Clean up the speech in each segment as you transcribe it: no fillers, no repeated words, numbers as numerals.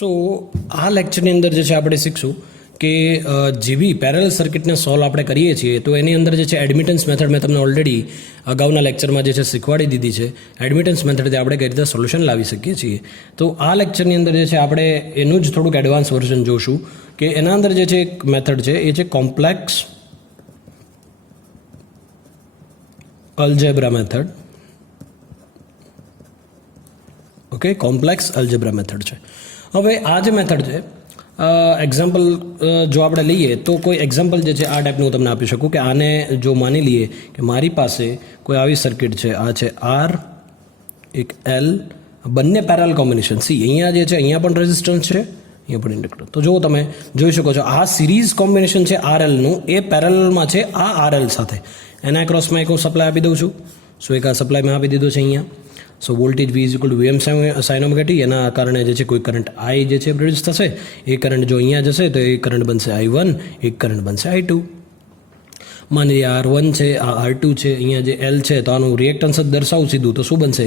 સો આ લેક્ચરની અંદર જે છે આપણે શીખશું કે જે બી પેરેલલ સર્કિટને સોલ્વ આપણે કરીએ છીએ તો એની અંદર જે છે એડમિટન્સ મેથડ મેં તમને ઓલરેડી અગાઉના લેક્ચરમાં જે છે શીખવાડી દીધી છે. એડમિટન્સ મેથડથી આપણે કઈ રીતે સોલ્યુશન લાવી શકીએ છીએ. તો આ લેક્ચરની અંદર જે છે આપણે એનું જ થોડુંક એડવાન્સ વર્ઝન જોશું કે એના અંદર જે છે એક મેથડ છે એ છે complex algebra method. Okay, complex algebra method છે. હવે આ જે મેથડ છે એક્ઝામ્પલ જો આપણે લઈએ તો કોઈ એક્ઝામ્પલ જે છે આ ટાઈપનું હું તમને આપી શકું કે આને જો માની લઈએ કે મારી પાસે કોઈ આવી સર્કિટ છે, આ છે આર, એક એલ, બંને પેરેલલ કોમ્બિનેશન. સી અહીંયા જે છે અહીંયા પણ રેઝિસ્ટન્સ છે, અહીંયા પણ ઇન્ડક્ટર. તો જો તમે જોઈ શકો છો આ સિરીઝ કોમ્બિનેશન છે આર એલનું, એ પેરેલલમાં છે આ આર એલ સાથે. એના ક્રોસમાં એક હું સપ્લાય આપી દઉં છું. સો એક આ સપ્લાય મેં આપી દીધો છે અહીંયા. So voltage V is equal to VM sine omega t. એના કારણે જે છે કોઈ કરંટ I જે છે પ્રોડ્યુસ થશે. એ કરંટ જો અહીંયા જશે તો એ કરંટ બનશે I1, એક કરંટ બનશે I2. માની લઈએ R1 છે, આ R2 છે, અહીંયા જે L છે તો આનું રિએક્ટન્સ જ દર્શાવું સીધું તો શું બનશે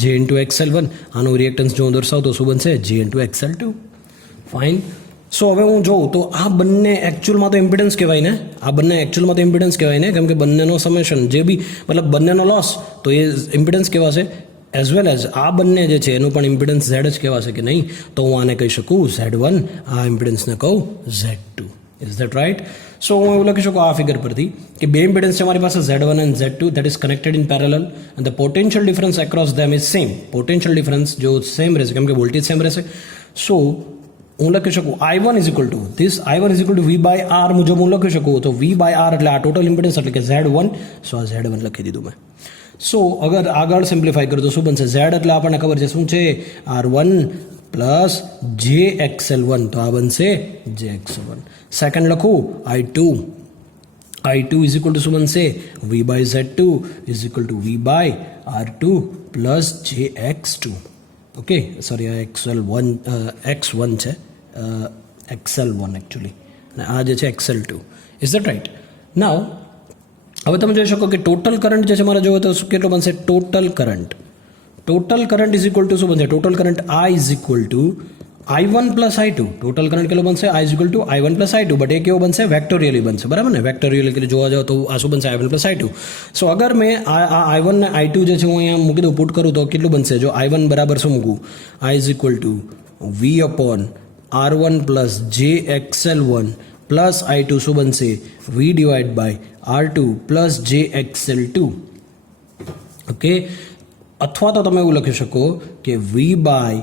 J ઇન્ટુ XL1. આનું રિએક્ટન્સ જો હું દર્શાવું તો શું બનશે J ઇન્ટુ XL2. ફાઇન. સો હવે હું જોઉં તો આ બંને એકચ્યુઅલમાં તો ઇમ્પિડન્સ કહેવાય ને, આ બંને એકચ્યુઅલમાં તો ઇમ્પિડન્સ કહેવાય ને, કેમ કે બંનેનો સમેશન જે બી મતલબ બંનેનો લોસ તો એ ઇમ્પિડન્સ કહેવાશે. એઝ વેલ એઝ આ બંને જે છે એનું પણ ઇમ્પિડન્સ Z જ કહેવાશે કે નહીં. તો હું આને કહી શકું Z1, આ ઇમ્પિડન્સને કહું Z2. Is that right? સો હું એવું લખી શકું આ ફિગર પરથી કે બે ઇમ્પિડન્સ છે મારી પાસે Z1 and Z2 that is connected in parallel and the potential difference across them is same. Potential difference જો સેમ રહેશે કેમ કે વોલ્ટેજ સેમ રહેશે. સો હું લખી શકું I1 is equal to this I1 is equal to V by R મુજબ હું લખી શકું. તો V બાય R એટલે આ ટોટલ ઇમ્પિડન્સ એટલે કે Z1. સો આ Z1 લખી દીધું મેં. સો અગર આગળ સિમ્પ્લિફાઈ કરું તો શું બનશે Z એટલે આપણને ખબર છે શું છે R1 પ્લસ JXL1. તો આ બનશે JXL1. સેકન્ડ લખું I2 ઇઝ ઇક્વલ ટુ શું બનશે V by Z2 is equal to V by R2 plus JX2. Okay, sorry આ X1 છે, XL1 એકચ્યુઅલી, અને આ જે છે XL2. Is that right? નાઉ હવે તમે જોઈ શકો કે ટોટલ કરંટ જે છે મારે જોવો તો કેટલો બનશે total current is equal to શું બનશે total current I is equal to I1 plus I2. Total current કેટલો બનશે I is equal to I1 plus I2, but એ કેવો બનશે વેક્ટોરિયલી બનશે, બરાબર ને? વેક્ટોરિયલી જોવા જાવ તો આ શું બનશે I1 પ્લસ I2. સો અગર મેં આ I1 ને I2 જે છે હું અહીંયા મૂકી દઉં, પુટ કરું તો કેટલું બનશે? જો I1 બરાબર શું મૂકું I is equal to V upon R1 plus JXL1 plus I2 શું બનશે V divide by R2 plus JXL2. Okay, અથવા તો તમે એવું લખી શકો કે V બાય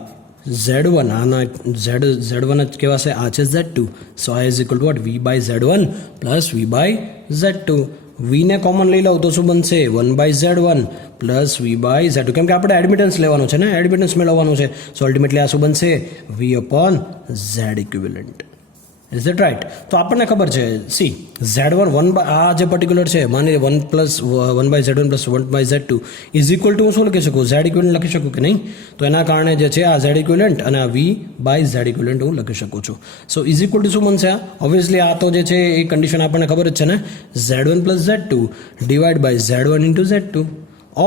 Z1, આના Z1 જ કહેવાશે, આ છે Z2. So I is equal to what V by Z1 plus V by Z2. V ને કોમન લઈ લઉં તો શું બનશે 1 by Z1 plus V by Z2, કેમ કે આપણે એડમિટન્સ લેવાનું છે ને, એડમિટન્સ મેળવવાનું છે. સો અલ્ટિમેટલી આ શું બનશે V upon Z equivalent. Is that right? તો આપણને ખબર છે સી Z1 આ જે પર્ટિક્યુલર છે માની 1 by Z1 plus 1 by Z2 is equal to હું શું લખી શકું Z ઇક્વિવેલન્ટ લખી શકું કે નહીં? તો એના કારણે જે છે આ Z ઇક્વિવેલન્ટ અને આ V બાય Z ઇક્વિવેલન્ટ હું લખી શકું છું. સો ઇઝ ઇક્વલ ટુ શું બનશે? આ ઓબ્વિયસલી આ તો જે છે એ કન્ડિશન આપણને ખબર જ છે ને, Z1 plus Z2 divide by Z1 into Z2,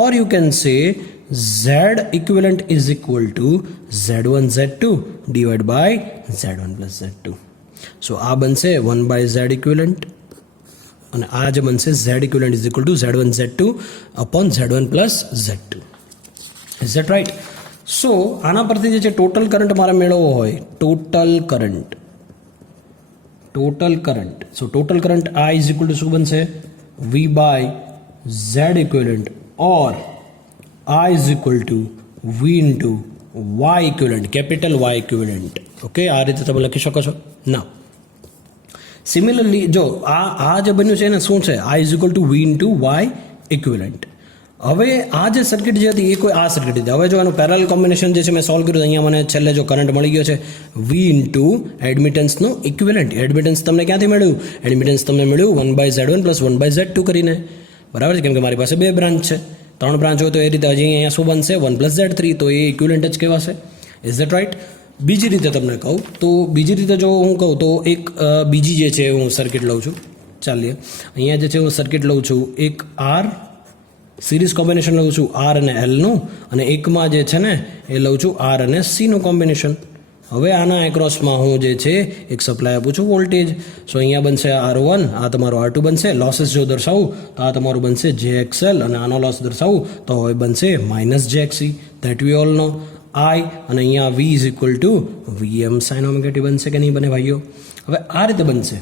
or you can say Z equivalent is equal to Z1 Z2 divided by Z1 plus Z2. સો આ બનશે 1 બાય Z equivalent અને આ જે બનશે Z equivalent is equal to Z1 Z2 upon Z1 plus Z2. Is that right? સો આના પરથી જે છે ટોટલ કરંટ મારે મેળવવો હોય, total current so total current I is equal to શું બનશે V by Z equivalent or I is equal to V into Y equivalent, capital Y equivalent. Okay, આ રીતે તમે લખી શકો છો. ના સિમિલરલી જો આ જે બન્યું છે એને શું છે I is equal to V into Y equivalent. હવે આ જે સર્કિટ જે હતી એ કોઈ આ સર્કિટ હતી. હવે જો એનું પેરેલલ કોમ્બિનેશન જે છે મેં સોલ્વ કર્યું, અહીંયા મને છેલ્લે જો કરંટ મળી ગયો છે V ઇન્ટુ એડમિટન્સનું ઇક્વિવેલન્ટ. એડમિટન્સ તમને ક્યાંથી મળ્યું? એડમિટન્સ તમને મળ્યું 1 by Z1 plus 1 by Z2 કરીને, બરાબર છે? કેમ કે મારી પાસે બે બ્રાન્ચ છે, 3 બ્રાન્ચ હોય તો એ રીતે હજી અહીંયા શું બનશે 1 પ્લસ Z3, તો એ ઇક્વિવેલન્ટ જ કહેવાશે. Is that right? બીજી રીતે તમને કહું તો બીજી રીતે જો હું કહું તો એક બીજી જે છે હું સર્કિટ લઉં છું. ચાલીએ અહીંયા જે છે હું સર્કિટ લઉં છું, એક R સિરીઝ કોમ્બિનેશન લઉં છું R અને L નું, અને એકમાં જે છે ને એ લઉં છું R અને C નું કોમ્બિનેશન. હવે આના એક્રોસમાં હું જે છે એક સપ્લાય આપું છું વોલ્ટેજ. સો અહીંયા બનશે R1, આ તમારો R2 બનશે. લોસીસ જો દર્શાવું તો આ તમારું બનશે JXL, અને આનો લોસ દર્શાવું તો હવે બનશે -JXC. That we all know. I અને અહીંયા V is equal to VM sine omega t બનશે કે નહીં બને ભાઈઓ? હવે આ રીતે બનશે,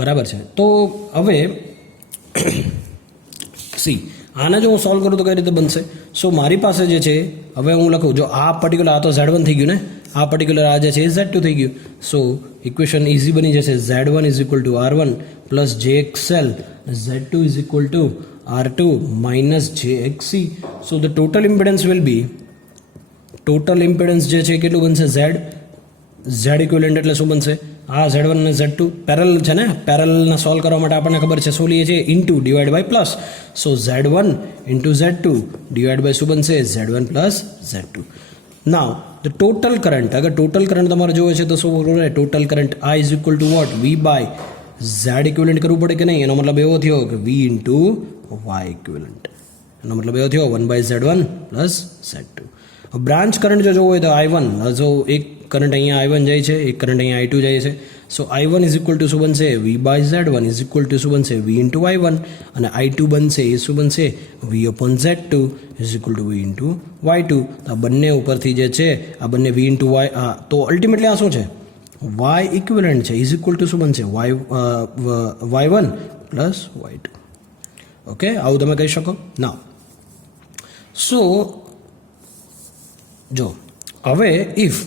બરાબર છે. તો હવે સી આને જો હું સોલ્વ કરું તો કઈ રીતે બનશે? સો મારી પાસે જે છે, હવે હું લખું, જો આ પર્ટિક્યુલર, આ તો Z1 થઈ ગયું ને, આ પર્ટિક્યુલર આ જે છે એ Z2 થઈ ગયું. સો ઇક્વેશન ઇઝી બની જશે. Z1 is equal to R1 plus JXL, Z2 is equal to R2 minus JXC. So the total impedance will be, total impedance જે છે કેટલું બનશે? Z ઇક્વિવેલન્ટ એટલે શું બનશે? આ Z1 અને Z2 પેરેલલ છે ને, પેરેલલના સોલ્વ કરવા માટે આપણને ખબર છે શું લઈએ છીએ? Into divide by plus. So Z1 into Z2 divide by શું બનશે? Z1 plus Z2. Now the total current, અગર ટોટલ કરંટ તમારે જોવે છે તો શું કરવું? Total current I is equal to what? V by Z equivalent કરવું પડે કે નહીં? એનો મતલબ એવો થયો કે V ઇન્ટુ Y ઇક્વિવેલન્ટ. એનો મતલબ એવો થયો 1 by Z1 plus Z2. Branch current જો જોવો હોય તો I1, જો એક કરંટ અહીંયા I1 જાય છે, એક કરંટ અહીંયા I2 જાય છે. સો I1 ઇઝ ઇક્વલ ટુ શું બનશે? V by Z1 is equal to શું બનશે? V into I1. અને I2 બનશે એ શું બનશે? V upon Z2 is equal to V into Y2. આ બંને ઉપરથી જે છે આ બંને V ઇન્ટુ Y, તો અલ્ટિમેટલી આ શું છે? Y ઇક્વિવેલન્ટ છે, ઇઝ ઇક્વલ ટુ શું બનશે? Y1 plus Y2. ઓકે, આવું તમે કહી શકો. નાવ સો જો હવે if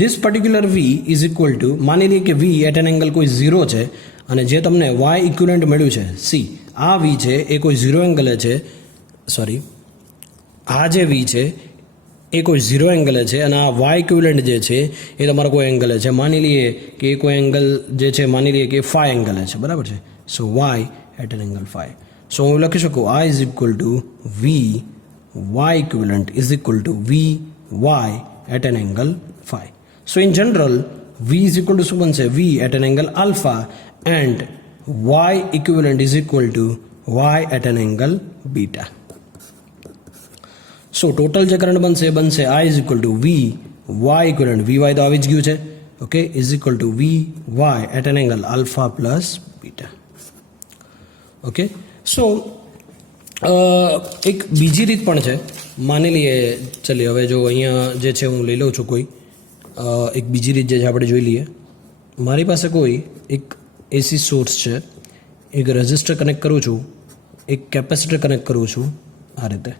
this particular V is equal two, માની લઈએ કે V એટ એન એંગલ કોઈ 0 છે, અને જે તમને Y ઇક્વિવેલન્ટ મળ્યું છે, સી આ V છે એ કોઈ 0 એંગલે છે, સોરી આ જે V છે એ કોઈ 0 એંગલે છે, અને આ Y ઇક્વિવેલન્ટ જે છે એ તમારો કોઈ એંગલે છે. માની લઈએ કે એ કોઈ એંગલ જે છે, માની લઈએ કે ફાઈ એંગલે છે, બરાબર છે. So Y at an angle phi. So હું લખી શકું I is equal to V Y equivalent is equal to V Y at an angle phi. So in general, V is equal to શું બનશે? V at an angle alpha, and Y equivalent is equal to Y at an angle beta. So total જે current બનશે I is equal to V Y equivalent, VY તો આવી જ ગયું છે, okay, is equal to V Y at an angle alpha plus beta. Okay, so એક બીજી રીત પણ છે. માની લઈએ, ચલીએ હવે જો અહીંયા જે છે હું લઈ લઉં છું કોઈ એક બીજી રીત જે છે આપણે જોઈ લઈએ. મારી પાસે કોઈ એક એસી સોર્સ છે, એક રેઝિસ્ટર કનેક્ટ કરું છું, એક કેપેસિટર કનેક્ટ કરું છું, આ રીતે.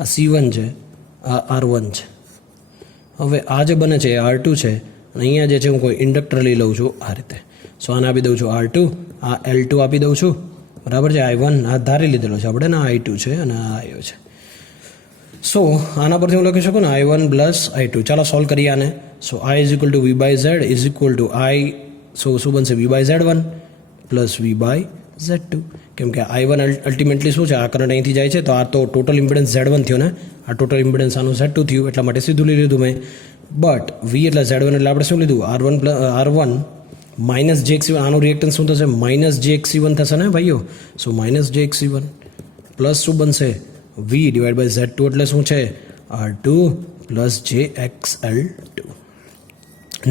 આ C1 છે, આ R1 છે. હવે આ જે બને છે એ R2 છે, અને અહીંયા જે છે હું કોઈ ઇન્ડક્ટર લઈ લઉં છું આ રીતે. સો આને આપી દઉં છું R2, આ L2 આપી દઉં છું, બરાબર છે. I1 આ ધારી લીધેલો છે આપણે, ને આ I2 છે અને આ IO છે. સો આના પરથી હું લખી શકું ને I1 પ્લસ I2. ચાલો સોલ્વ કરીએ આને. So I is equal to V by Z is equal to I, so શું બનશે? V by Z1 plus V by Z2. કેમ કે I1 અલ્ટિમેટલી શું છે? આ કરંટ અહીંથી જાય છે, તો આ તો ટોટલ ઇમ્પિડન્સ Z1 થયો ને, આ ટોટલ ઇમ્પિડન્સ આનું Z2 થયું, એટલા માટે સીધું લઈ લીધું મેં. બટ V એટલે Z1 એટલે આપણે શું લીધું? R1 minus JXC1. આનું રિએક્ટન્સ શું થશે? માઇનસ JXC1 થશે ને ભાઈઓ. સો માઇનસ JXC1 પ્લસ શું બનશે? V ડિવાઈડ બાય Z2 એટલે શું છે? R2 plus JXL2.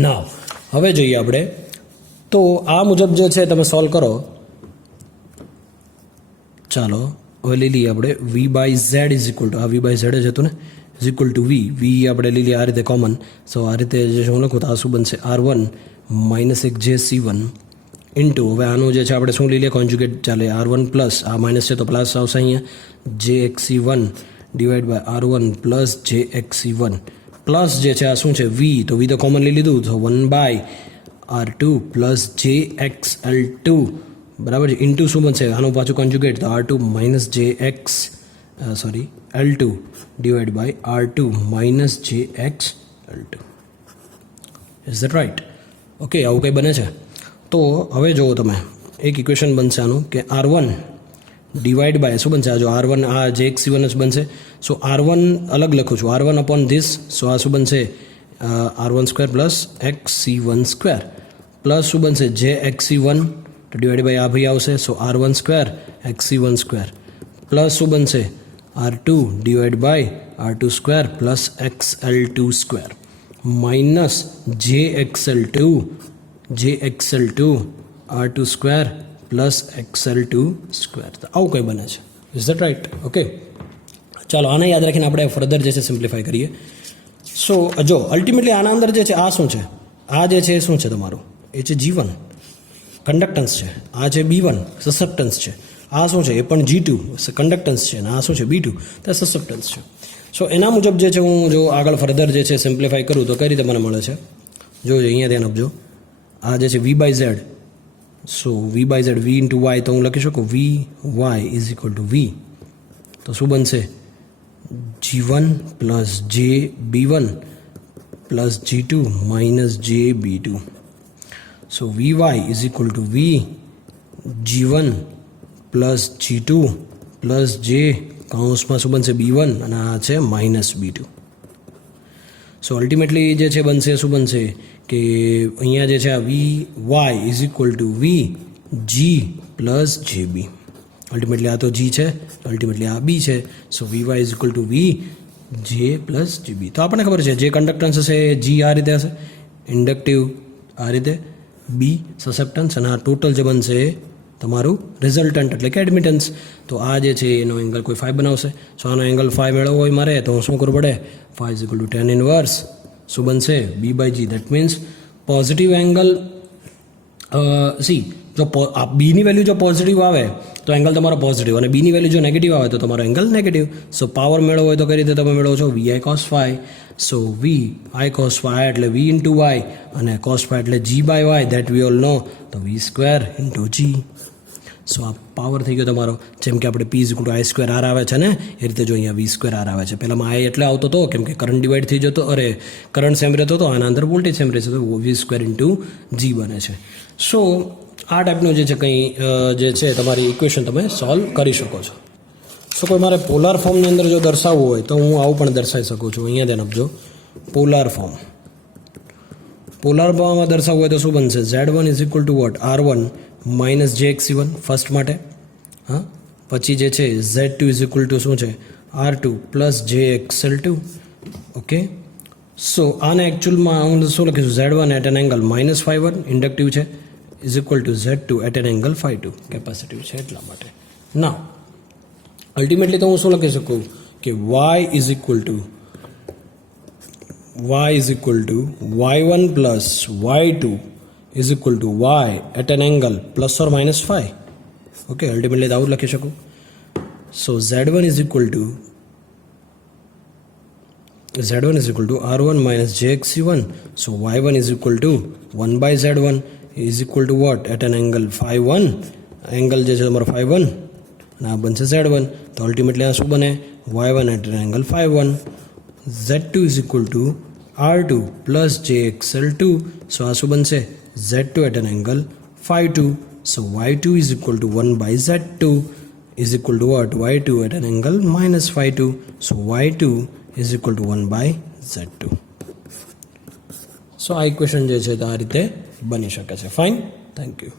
નાવ હવે જોઈએ આપણે, તો આ મુજબ જે છે તમે સોલ્વ કરો. ચાલો હવે લઈ લઈએ આપણે V by Z is equal to, આ V બાય Z જ હતું ને, ઇઝ ઇક્વલ ટુ V આપણે લઈ લઈએ આ રીતે કોમન. સો આ રીતે જે હું લખું તો આ શું બનશે? R1 માઇનસ એક JC1 ઇન્ટુ, હવે આનું જે છે આપણે શું લઈ લઈએ? કોન્જ્યુગેટ ચાલે. R1 પ્લસ, આ માઇનસ છે તો પ્લસ આવશે અહીંયા, JXC1 divide by R1 plus JXC1 plus જે છે આ શું છે? V, તો V તો કોમન લઈ લીધું, તો 1 બાય R2 પ્લસ JXL2, બરાબર છે, ઇન્ટુ શું બનશે? આનું પાછું કોન્જ્યુગેટ, તો R2 minus L2 divide by R2 minus JXL2. Is that right? Okay, આવું કંઈ બને છે. તો હવે જુઓ તમે, એક ઇક્વેશન બનશે આનું કે R1 ડિવાઈડ બાય શું બનશે? આ જો R1 આ JXC1 જ બનશે. સો R1 અલગ લખું છું, R1 અપોન ધીસ. સો આ શું બનશે? R1 square plus XC1 square plus શું બનશે? JXC1 તો ડિવાઈડ બાય આ ભાઈ આવશે. સો R1 square XC1 square plus શું બનશે? R2 divide by R2 square plus XL2 square. Minus JXL2 R2 square plus XL2 square. તો આવું કંઈ બને છે. Is that right? ઓકે, ચાલો આને યાદ રાખીને આપણે ફર્ધર જે છે સિમ્પ્લિફાય કરીએ. સો જો અલ્ટિમેટલી આના અંદર જે છે આ શું છે, આ જે છે એ શું છે તમારું, એ છે G1 કન્ડક્ટન્સ છે, આ છે B1 સસેપ્ટન્સ છે, આ શું છે એ પણ G2 કન્ડક્ટન્સ છે, અને આ શું છે B2 તે સસેપ્ટન્સ છે. સો એના મુજબ જે છે હું જો આગળ ફર્ધર જે છે સિમ્પ્લિફાય કરું તો કઈ રીતે મને મળે છે, જોજો અહીંયા ધ્યાન આપજો. આ જે છે V/Z, સો V/Z V ઇન્ટુ વાય, તો હું લખી શકું VY is equal to V, તો શું બનશે G1 plus JB1 plus G2 minus JB2. So VY is equal to V G1 plus G2 plus J કાઉન્સમાં શું બનશે B1, અને આ છે માઇનસ B2. સો અલ્ટિમેટલી જે છે બનશે શું બનશે કે અહીંયા જે છે આ VY is equal to V G plus JB. Ultimately આ તો G છે, અલ્ટિમેટલી આ B છે. સો VY is equal to V J plus JB. તો આપણને ખબર છે જે કન્ડક્ટન્સ હશે G આ રીતે હશે, ઇન્ડક્ટિવ આ રીતે, B સસેપ્ટન્સ, અને આ ટોટલ જે બનશે તમારું રિઝલ્ટન્ટ એટલે કે એડમિટન્સ. તો આ જે છે એનો એંગલ કોઈ 5 બનાવશે. સો આનો એંગલ 5 મેળવવો હોય મારે તો શું કરવું પડે, 5 is equal two tan inverse શું બનશે B/G. That means positive angle C જો બીની વેલ્યુ જો પોઝિટિવ આવે તો એંગલ તમારો પોઝિટિવ, અને બીની વેલ્યુ જો નેગેટિવ આવે તો તમારો એંગલ નેગેટિવ. સો પાવર મેળવવો હોય તો કઈ રીતે તમે મેળવો છો, VI cos phi. સો VI cos phi એટલે V ઇન્ટુ વાય, અને cos phi એટલે G/Y, that we all know, તો V સ્ક્વેર ઇન્ટુ G. સો આ પાવર થઈ ગયો તમારો. જેમ કે આપણે P is equal to I square R આવે છે ને, એ રીતે જો અહીંયા V સ્ક્વેર R આવે છે. પહેલાંમાં I એટલે આવતો હતો કેમ કે કરંટ ડિવાઈડ થઈ જતો, કરંટ સેમ રહેતો હતો, આના અંદર વોલ્ટેજ સેમ રહેશે, તો V સ્ક્વેર ઇન્ટુ G બને છે. સો આ ટાઈપનું જે છે કંઈ જે છે તમારી ઇક્વેશન તમે સોલ્વ કરી શકો છો. સો કોઈ મારે પોલાર ફોર્મની અંદર જો દર્શાવવું હોય તો હું આવું પણ દર્શાવી શકું છું. અહીંયા ધ્યાન આપજો, પોલાર ફોર્મમાં દર્શાવવું હોય તો શું બનશે, Z1 is equal to what, R1 minus JXC1 first માટે, હા, પછી જે છે Z2 ઇઝ ઇક્વલ ટુ શું છે R2 પ્લસ JXL2. ઓકે, સો આને એકચ્યુઅલમાં હું શું લખીશું, Z1 at an angle minus -φ1 inductive છે is equal to Z2 at an angle ϕ2 capacitive છે એટલા માટે. ના અલ્ટિમેટલી તો હું શું લખી શકું કે y is equal to y1 plus y2 is equal to y at an angle plus or minus ϕ. Okay, ultimately આવું લખી શકું. So Z1 is equal to R1 minus JXC1. So y1 is equal to 1/Z1 is equal to what at an angle ϕ1, angle જે છે તમારો ϕ1, અને આ બનશે Z1. તો અલ્ટિમેટલી આ શું બને, y1 at an angle ϕ1. Z2 is equal to R2 plus JXL2. So આ શું બનશે, Z2 at an angle ϕ2. So y2 is equal to 1/Z2 is equal to what, y2 at an angle minus ϕ2. So y2 is equal to 1/Z2. So આ equation જે છે તો આ રીતે બની શકે છે. Fine, thank you.